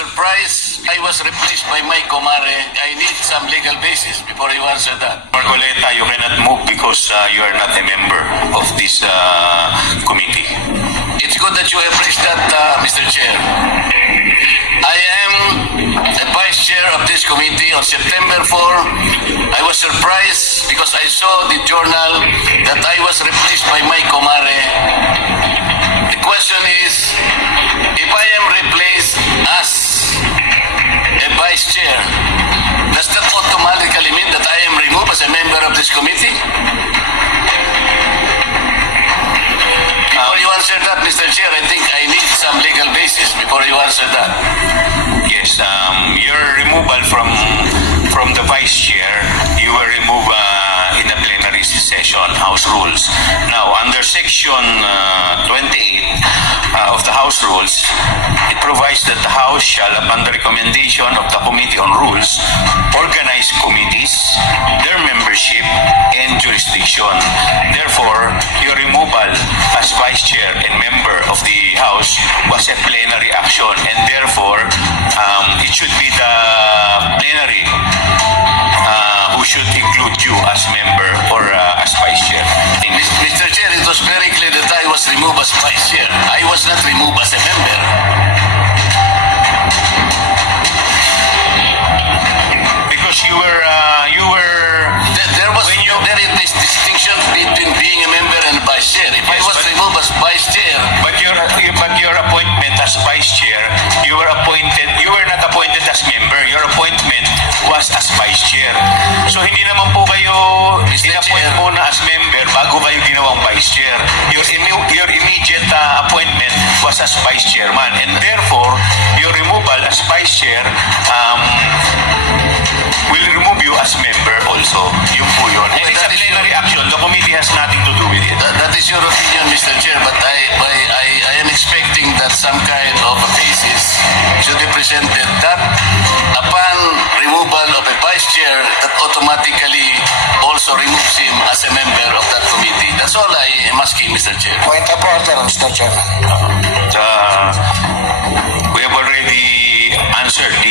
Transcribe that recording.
surprised I was replaced by my comare. I need some legal basis before you answer that. Marcoleta, you cannot move because you are not a member of this committee. It's good that you embrace that, Mr. Chair. I am the vice chair of this committee. On September 4, I was surprised because I saw the journal that I was replaced by my comare. The question is, if I am replaced as a vice chair, does that automatically mean that I am removed as a member of this committee? Before you answer that, Mr. Chair, I think I need some legal basis before you answer that. Yes, your removal from the vice chair, you were removed in the plenary session, House Rules. Now, under Section 28 of the House Rules, it provides that the House shall, upon the recommendation of the Committee on Rules, organize committees, their membership, and jurisdiction. Therefore, your removal as vice chair and member of the House was a plenary action, and therefore, it should be the plenary who should include you as member or as vice chair. Mr. Chair, it was very clear that I was removed as vice chair. I was not removed as a member. Because you were there is this distinction between being a member and vice chair. If I was removed as vice chair, but your appointment as vice chair, you were not appointed as member. Your appointment was as vice chair. So hindi naman po kayo in-appoint muna as member bago kayo ginawang vice chair. Your immediate appointment was as vice chairman, and therefore your removal as vice chair will remove you as member also. Yung po yun. And it's a plenary action. The committee has nothing to do with it. That is your opinion, Mr. Chair, but I am expecting that some kind of a basis should be presented that upon removal of a vice chair, that automatically also removes him as a member of that committee. That's all I am asking, Mr. Chair. Point of order, Mr. Chairman. We have already answered the